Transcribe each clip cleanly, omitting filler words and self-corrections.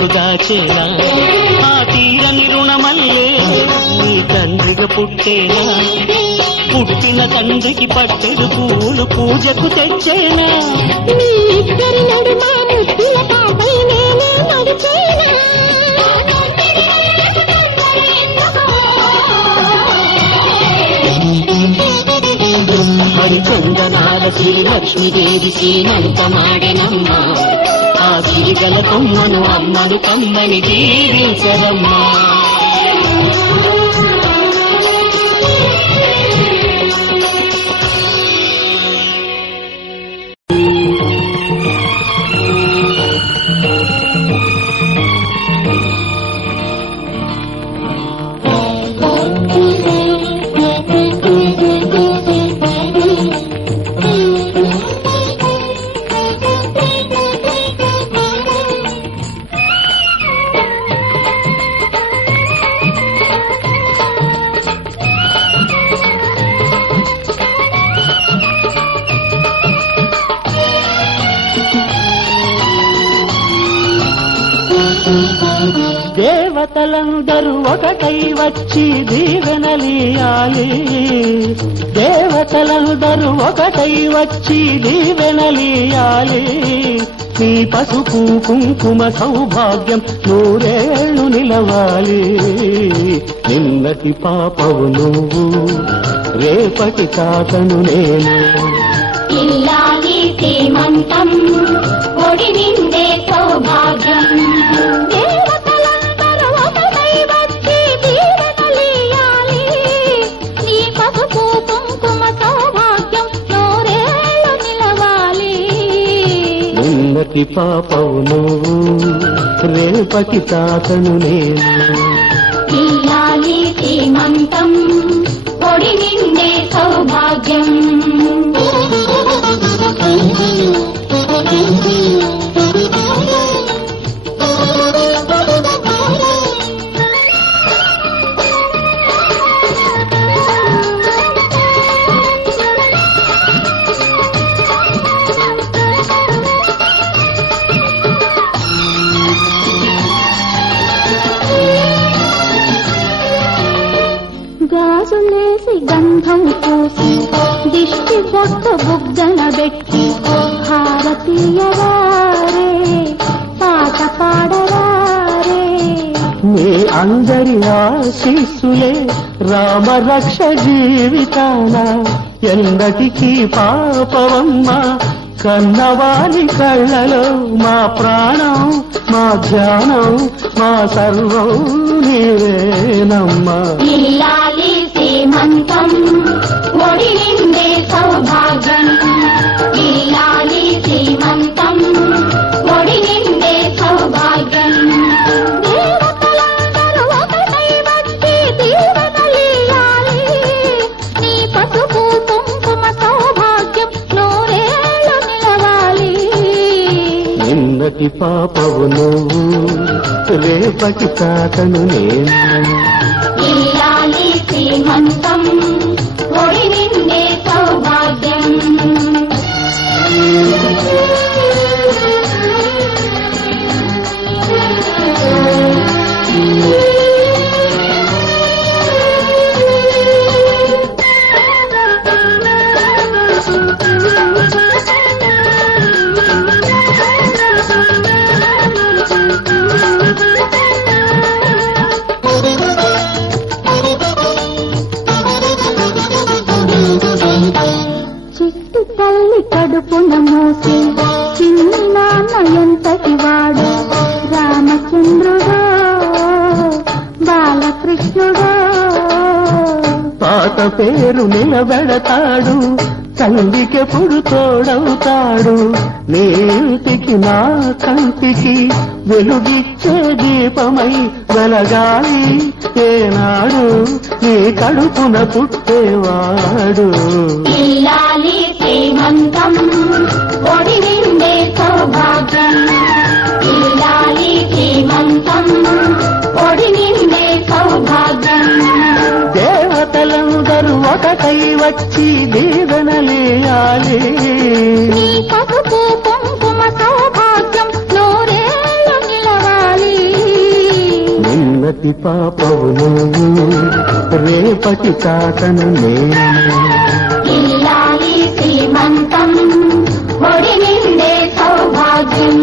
వరకు దాచేనా ఆ తీరని రుణమల్లే నీ తండ్రిగా పుట్టేనా పుట్టిన తండ్రికి పట్టెడు పూలు పూజకు తెచ్చేనా మీ ఇద్దరి నడుమ ముద్దుల పాపై నేనే నడిచేనా హరిచందనాల శ్రీ లక్ష్మీదేవి శ్రీమంతమాడినమ్మ ఆ సిరిగల కొమ్మను అమ్మను కమ్మని దీవించరమ్మా దేవతలందరూ ఒకటై వచ్చి దీవెనలియాలి దేవతలందరూ ఒకటై వచ్చి దీవెనలియాలి నీ పసుపు కుంకుమ సౌభాగ్యం నూరేళ్లు నిలవాలి నిన్నటి పాపవు నువ్వు రేపటి తాతను నేను ఇల్లాలి శ్రీమంతం ఒడి నిండే సౌభాగ్యం దేవతలందరూ ఒకటై వచ్చి దీవెనలియాలి నీ పసుపు కుంకుమ సౌభాగ్యం నూరేళ్లు నిలవాలి నిన్నటి పాపవు నువ్వు రేపటి తాతను నేను ఇల్లాలి శ్రీమంతం ఒడి నిండే సౌభాగ్యం గాజులేసి గంధం పూసి దిష్టి బొట్టు బుగ్గన పెట్టి భారతీయవారే పాట పాడవారే మీ అందరి ఆశీస్సులే రామరక్ష జీవితాన ఎందటికీ పాపవమ్మ కన్నవారి కళ్ళలో మా ప్రాణం మా ధ్యానం మా సర్వం నీవేనమ్మా ఇల్లాలి శ్రీమంతం ఒడి నిండే సౌభాగ్యం ఇల్లాలి శ్రీమంతం ఒడి నిండే సౌభాగ్యం దేవతలందరూ ఒకటై వచ్చి దీవెనలియాలి నీ పసుపు కుంకుమ సౌభాగ్యం నూరేళ్లు నిలవాలి నిన్నటి పాపవు నువ్వు రేపటి తాతను నేను ఇల్లాలి శ్రీమంతం ఒడి నిండే సౌభాగ్యం చిట్టి తల్లి కడుపున మోసి చిన్ని నాన్న ఎంతటి వాడు రామచంద్రుడో బాలకృష్ణుడో పాత పేరు నిలబెడతాడు తల్లికెప్పుడు తోడవుతాడు నీటికి నా కంటికి వెలుగిచ్చే దీపమై వెలగాలి ఏనాడు నీ కడుపున పుట్టేవాడు ఇల్లాలి శ్రీమంతం ఒడి నిండే సౌభాగ్యం ఇల్లాలి శ్రీమంతం ఒడి నిండే సౌభాగ్యం దేవతలందరూ ఒకటై వచ్చి దీవెనలియాలి నీ పసుపు కుంకుమ సౌభాగ్యం నూరేళ్లు నిలవాలి పసి పాపవు నువ్వు రేపటి తాతను నేను ఇల్లాలి శ్రీమంతం ఒడి నిండే సౌభాగ్యం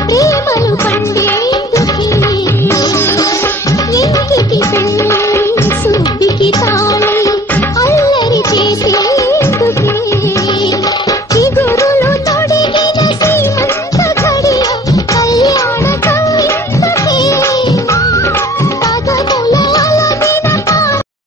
ప్రేమలు పండేందుకే ఇంటికి